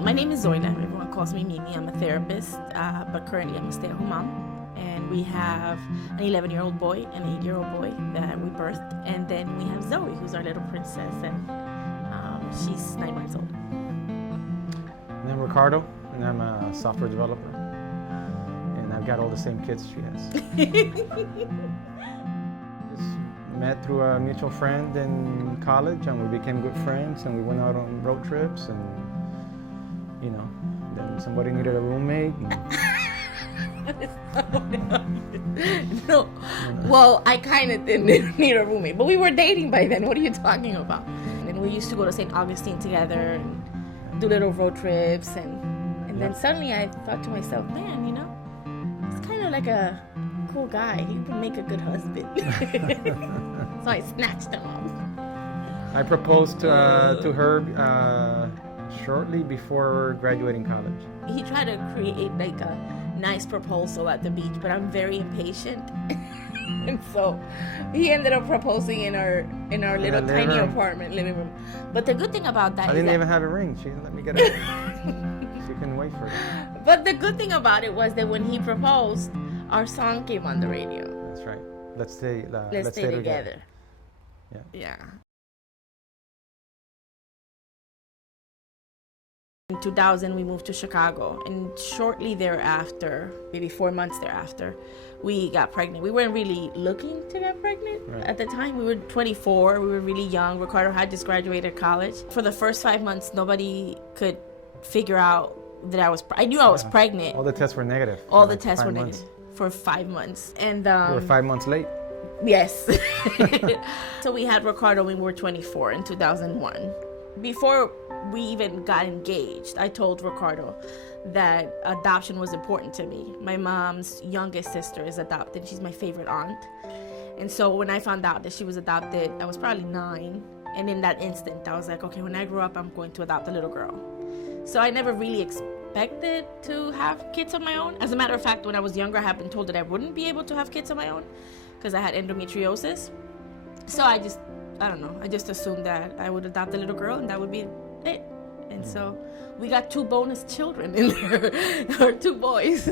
Well, my name is Zoila. Everyone calls me Mimi. I'm a therapist, but currently I'm a stay-at-home mom. And we have an 11-year-old boy and an 8-year-old boy that we birthed. And then we have Zhoe, who's our little princess, and she's 9 months old. And I'm Ricardo, and I'm a software developer. And I've got all the same kids she has. Just met through a mutual friend in college, and we became good friends, and we went out on road trips, and then somebody needed a roommate. No. Well, I kind of didn't need a roommate, but we were dating by then. What are you talking about? And we used to go to St. Augustine together and do little road trips, and then suddenly I thought to myself, man, he's kind of like a cool guy. He would make a good husband. So I snatched him up. I proposed to her shortly before graduating college. He tried to create like a nice proposal at the beach, but I'm very impatient. And so he ended up proposing in our little tiny apartment living room. But the good thing about that I didn't even have a ring. She didn't let me get a ring. She couldn't wait for it. But the good thing about it was that when he proposed, our song came on the radio. That's right. Let's stay together. Yeah. In 2000, we moved to Chicago, and shortly thereafter, maybe 4 months thereafter, we got pregnant. We weren't really looking to get pregnant at the time. We were 24. We were really young. Ricardo had just graduated college. For the first 5 months, nobody could figure out that I knew I was pregnant. All the tests were negative. All the tests were negative for 5 months. And you were 5 months late. Yes. So we had Ricardo when we were 24 in 2001. Before we even got engaged, I told Ricardo that adoption was important to me. My mom's youngest sister is adopted. She's my favorite aunt. And so when I found out that she was adopted, I was probably 9. And in that instant, I was like, okay, when I grow up, I'm going to adopt a little girl. So I never really expected to have kids on my own. As a matter of fact, when I was younger, I had been told that I wouldn't be able to have kids on my own because I had endometriosis. So I just assumed that I would adopt a little girl and that would be it. And so we got 2 bonus children in there, or 2 boys.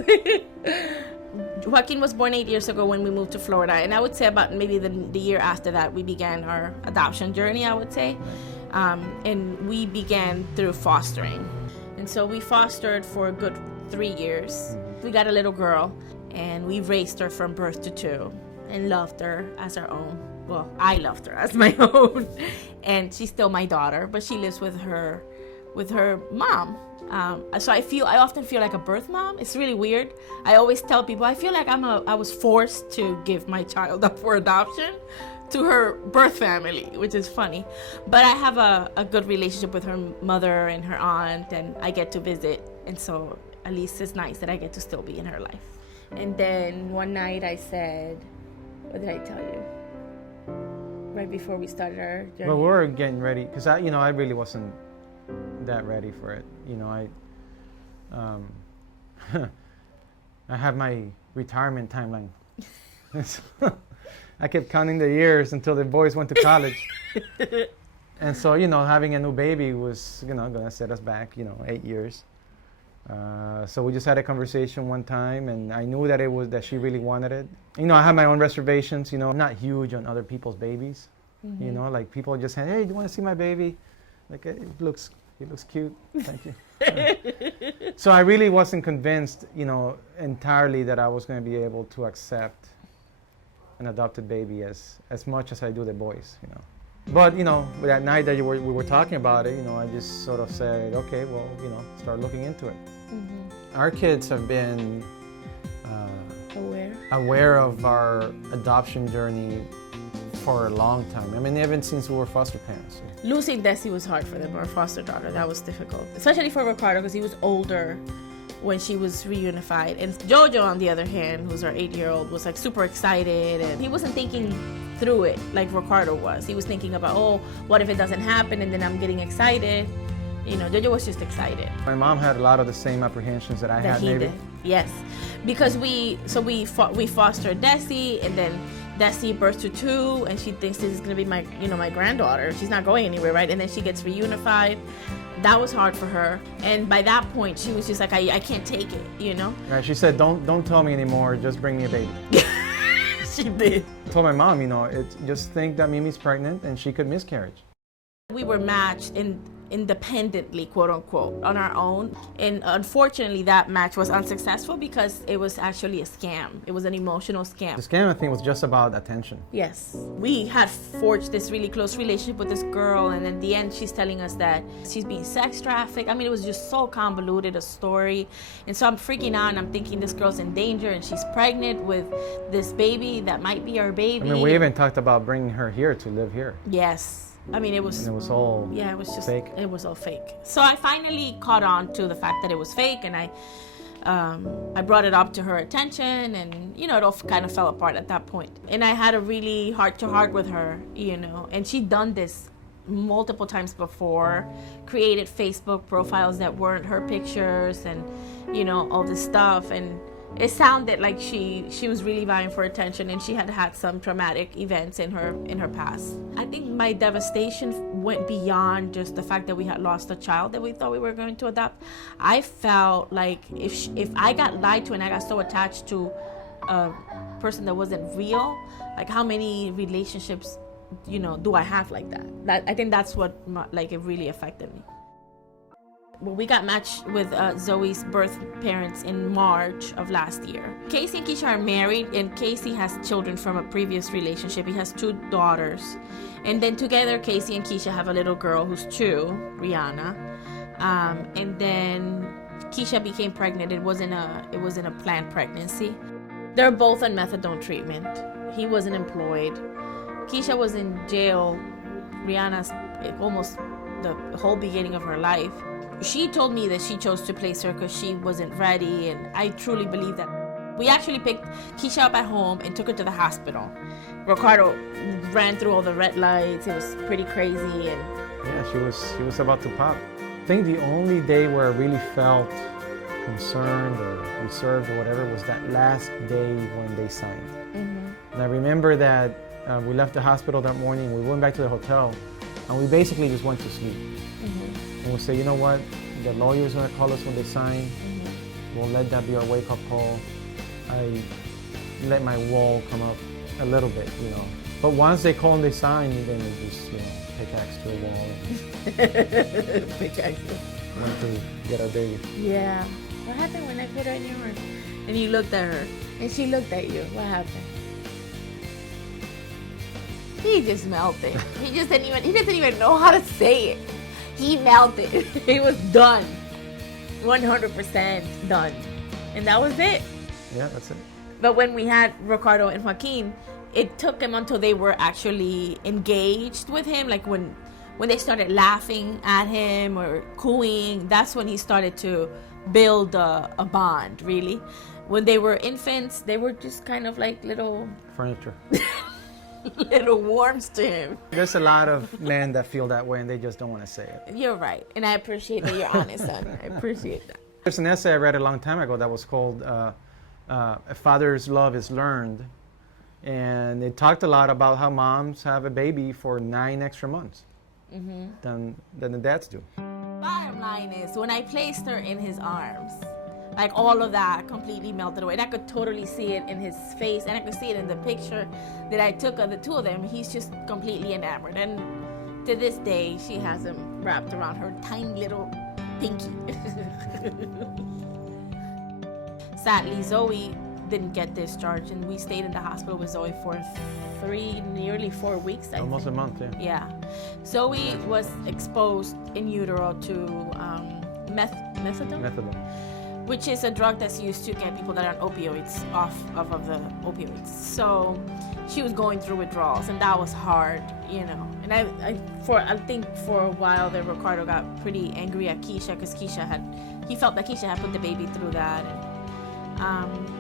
Joaquin was born 8 years ago when we moved to Florida, and I would say about maybe the year after that we began our adoption journey, I would say. And we began through fostering. And so we fostered for a good 3 years. We got a little girl, and we raised her from birth to 2 and loved her as our own. Well, I loved her as my own, and she's still my daughter, but she lives with her mom. So I often feel like a birth mom. It's really weird. I always tell people I feel like I was forced to give my child up for adoption to her birth family, which is funny. But I have a good relationship with her mother and her aunt, and I get to visit, and so at least it's nice that I get to still be in her life. And then one night I said, what did I tell you? Right before we started our journey. Well, we were getting ready because I really wasn't that ready for it. I have my retirement timeline. I kept counting the years until the boys went to college. And so, having a new baby was, going to set us back, 8 years. So we just had a conversation one time, and I knew that she really wanted it. I have my own reservations. I'm not huge on other people's babies. Mm-hmm. Like people just say, "Hey, do you want to see my baby?" Like it looks cute. Thank you. So I really wasn't convinced, entirely that I was going to be able to accept an adopted baby as much as I do the boys. But that night that we were talking about it, I just sort of said, okay, well, start looking into it. Mm-hmm. Our kids have been aware of our adoption journey for a long time. I mean, even since we were foster parents. Losing Desi was hard for them, our foster daughter. That was difficult, especially for Ricardo because he was older when she was reunified. And Jojo, on the other hand, who's our 8-year-old, was like super excited, and he wasn't thinking through it like Ricardo was. He was thinking about, oh, what if it doesn't happen, and then I'm getting excited. Jojo was just excited. My mom had a lot of the same apprehensions that I had. Maybe. Yes, because we fostered Desi, and then Desi birthed to 2, and she thinks this is gonna be my granddaughter. She's not going anywhere, right? And then she gets reunified. that was hard for her. And by that point, she was just like, I can't take it, you know? Right, she said, don't tell me anymore, just bring me a baby. She did. I told my mom, just think that Mimi's pregnant and she could miscarriage. We were matched independently, quote unquote, on our own. And unfortunately, that match was unsuccessful because it was actually a scam. It was an emotional scam. The scam, I think, was just about attention. Yes. We had forged this really close relationship with this girl, and in the end, she's telling us that she's being sex trafficked. I mean, it was just so convoluted, a story. And so I'm freaking out, and I'm thinking this girl's in danger, and she's pregnant with this baby that might be our baby. I mean, we even talked about bringing her here to live here. Yes. I mean, it was all it was just fake. It was all fake. So I finally caught on to the fact that it was fake, and I brought it up to her attention, and it all kind of fell apart at that point. And I had a really heart-to-heart with her, and she'd done this multiple times before, created Facebook profiles that weren't her pictures, and all this stuff, and it sounded like she was really vying for attention, and she had had some traumatic events in her past. I think my devastation went beyond just the fact that we had lost a child that we thought we were going to adopt. I felt like if I got lied to and I got so attached to a person that wasn't real, like how many relationships do I have like that? I think that's what it really affected me. Well, we got matched with Zoe's birth parents in March of last year. Casey and Keisha are married, and Casey has children from a previous relationship. He has 2 daughters. And then together, Casey and Keisha have a little girl who's 2, Rihanna. And then Keisha became pregnant. It wasn't a planned pregnancy. They're both on methadone treatment. He wasn't employed. Keisha was in jail. Rihanna's almost the whole beginning of her life. She told me that she chose to place her because she wasn't ready, and I truly believe that. We actually picked Keisha up at home and took her to the hospital. Ricardo ran through all the red lights. It was pretty crazy, and yeah, she was about to pop. I think the only day where I really felt concerned or reserved or whatever was that last day when they signed. Mm-hmm. And I remember that we left the hospital that morning. We went back to the hotel, and we basically just went to sleep. Mm-hmm. And we'll say, you know what, the lawyer's going to call us when they sign. Mm-hmm. We'll let that be our wake-up call. I let my wall come up a little bit, But once they call and they sign, then we just, pickaxe to a wall. Pickaxe. Went to get our baby. Yeah. What happened when I put her in your arms? And you looked at her, and she looked at you. What happened? He just melted. He doesn't even know how to say it. He melted. It was done. 100% done. And that was it. Yeah, that's it. But when we had Ricardo and Joaquin, it took them until they were actually engaged with him. Like when they started laughing at him or cooing, that's when he started to build a bond, really. When they were infants, they were just kind of like little... furniture. Little worms to him. There's a lot of men that feel that way and they just don't want to say it. You're right. And I appreciate that you're honest, son. I appreciate that. There's an essay I read a long time ago that was called A Father's Love is Learned. And it talked a lot about how moms have a baby for 9 extra months than the dads do. Bottom line is, when I placed her in his arms, like all of that completely melted away. And I could totally see it in his face, and I could see it in the picture that I took of the 2 of them. He's just completely enamored. And to this day, she has him wrapped around her tiny little pinky. Sadly, Zoe didn't get discharged, and we stayed in the hospital with Zoe for nearly 4 weeks. Almost a month, yeah. Yeah. Zoe was exposed in utero to methadone, which is a drug that's used to get people that are on opioids off of the opioids. So she was going through withdrawals, and that was hard, And I think for a while there, Ricardo got pretty angry at Keisha because he felt that Keisha had put the baby through that.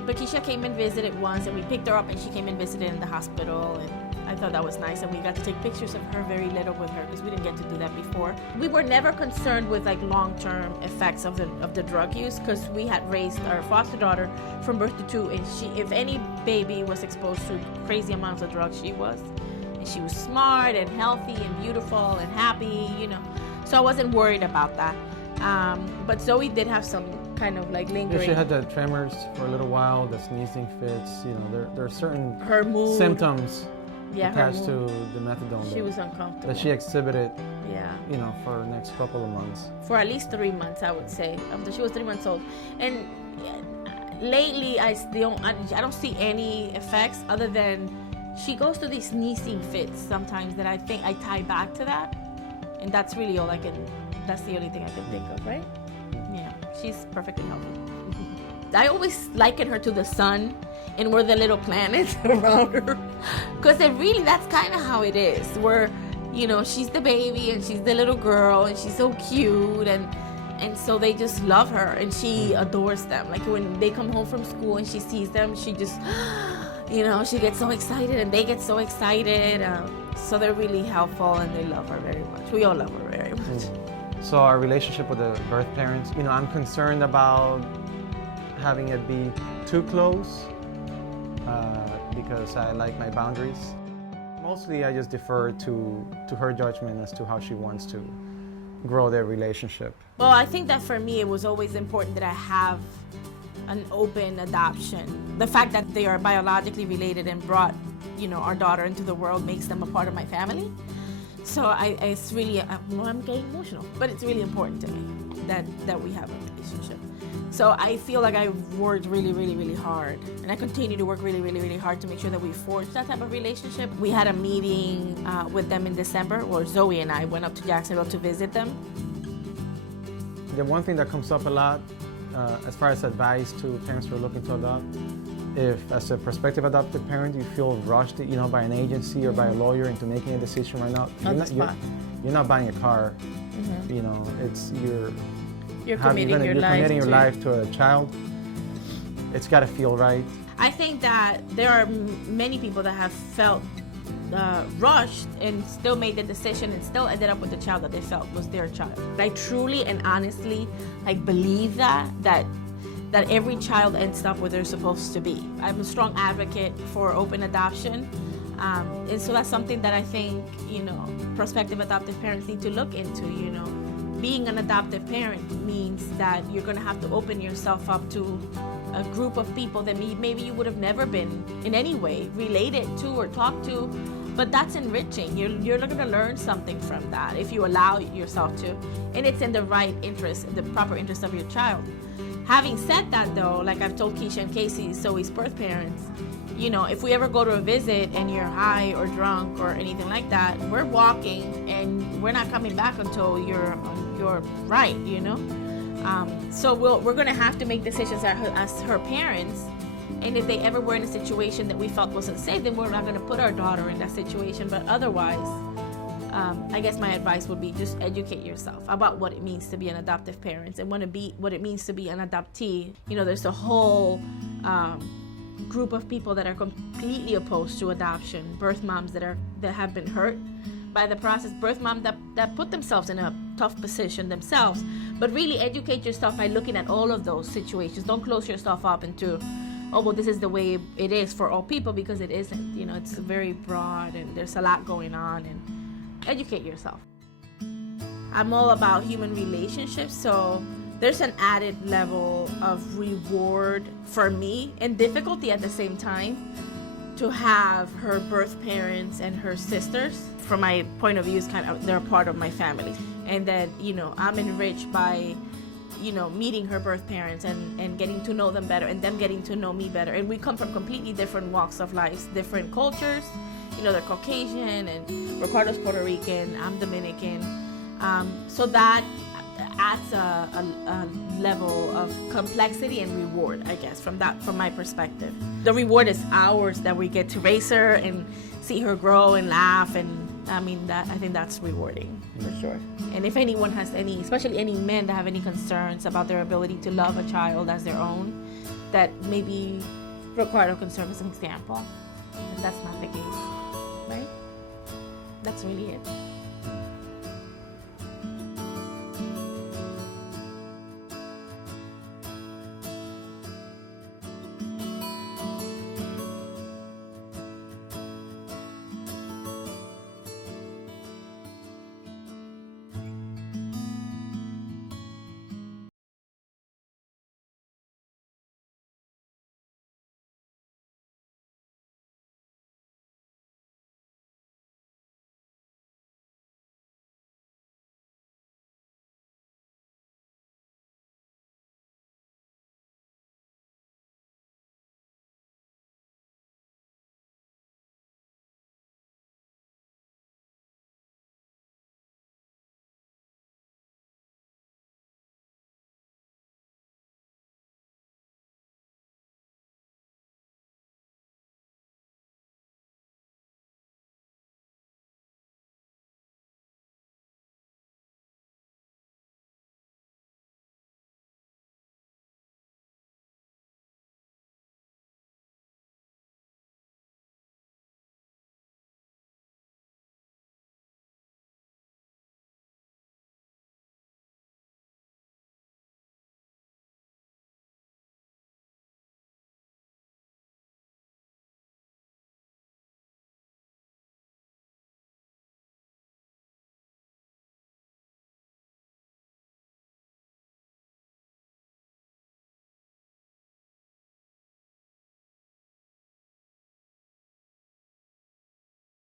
But Keisha came and visited once, and we picked her up, and she came and visited in the hospital, and I thought that was nice, and we got to take pictures of her very little with her because we didn't get to do that before. We were never concerned with long-term effects of the drug use because we had raised our foster daughter from birth to 2, and if any baby was exposed to crazy amounts of drugs, she was. And she was smart and healthy and beautiful and happy, So I wasn't worried about that. But Zhoe did have some kind of like lingering. Yeah, she had the tremors for a little while, the sneezing fits. You know, there are certain her mood, symptoms yeah, attached to the methadone. She was uncomfortable. That she exhibited. Yeah. You know, for the next couple of months. For at least 3 months, I would say. After she was 3 months old, and lately I don't see any effects other than she goes through these sneezing fits sometimes that I think I tie back to that, and that's really all I can. That's the only thing I can think of, right? Yeah, she's perfectly healthy. I always liken her to the sun, and we're the little planets around her, because that's kind of how it is. We're, you know, she's the baby and she's the little girl and she's so cute, and so they just love her and she adores them. Like when they come home from school and she sees them, she just, you know, she gets so excited and they get so excited. So they're really helpful and they love her very much. We all love her very much. So our relationship with the birth parents, you know, I'm concerned about having it be too close because I like my boundaries. Mostly I just defer to her judgment as to how she wants to grow their relationship. Well, I think that for me it was always important that I have an open adoption. The fact that they are biologically related and brought, you know, our daughter into the world makes them a part of my family. So it's really, I'm getting emotional, but it's really important to me that we have a relationship. So I feel like I worked really, really, really hard, and I continue to work really, really, really hard to make sure that we forge that type of relationship. We had a meeting with them in December, where Zhoe and I went up to Jacksonville to visit them. The one thing that comes up a lot, as far as advice to parents who are looking to adopt, if as a prospective adoptive parent you feel rushed, you know, by an agency or by a lawyer into making a decision right now, you're not buying a car. Mm-hmm. You know, you're committing your life to a child. It's got to feel right. I think that there are many people that have felt rushed and still made the decision and still ended up with the child that they felt was their child. I truly and honestly believe that every child ends up where they're supposed to be. I'm a strong advocate for open adoption. And so that's something that I think, you know, prospective adoptive parents need to look into, you know. Being an adoptive parent means that you're going to have to open yourself up to a group of people that maybe you would have never been in any way related to or talked to, but that's enriching. You're going to learn something from that if you allow yourself to, and it's in the right interest, the proper interest of your child. Having said that, though, like I've told Keisha and Casey, Zoe's birth parents, you know, if we ever go to a visit and you're high or drunk or anything like that, we're walking and we're not coming back until you're right, you know. So we're going to have to make decisions as her parents, and if they ever were in a situation that we felt wasn't safe, then we're not going to put our daughter in that situation. But otherwise, I guess my advice would be just educate yourself about what it means to be an adoptive parent and what it means to be an adoptee. You know, there's a whole group of people that are completely opposed to adoption, birth moms that have been hurt by the process, birth moms that put themselves in a tough position themselves. But really educate yourself by looking at all of those situations. Don't close yourself up into, oh, well, this is the way it is for all people, because it isn't. You know, it's very broad and there's a lot going on, and educate yourself. I'm all about human relationships, so there's an added level of reward for me and difficulty at the same time to have her birth parents and her sisters. From my point of view, they're part of my family, and that, you know, I'm enriched by, you know, meeting her birth parents and getting to know them better, and them getting to know me better. And we come from completely different walks of life, different cultures. You know, they're Caucasian and Ricardo's Puerto Rican, I'm Dominican. So that adds a level of complexity and reward, I guess, from my perspective. The reward is ours, that we get to raise her and see her grow and laugh, and I think that's rewarding for sure. And if anyone has especially any men that have any concerns about their ability to love a child as their own, that maybe Ricardo can serve as an example. And that's not the case, right? That's really it.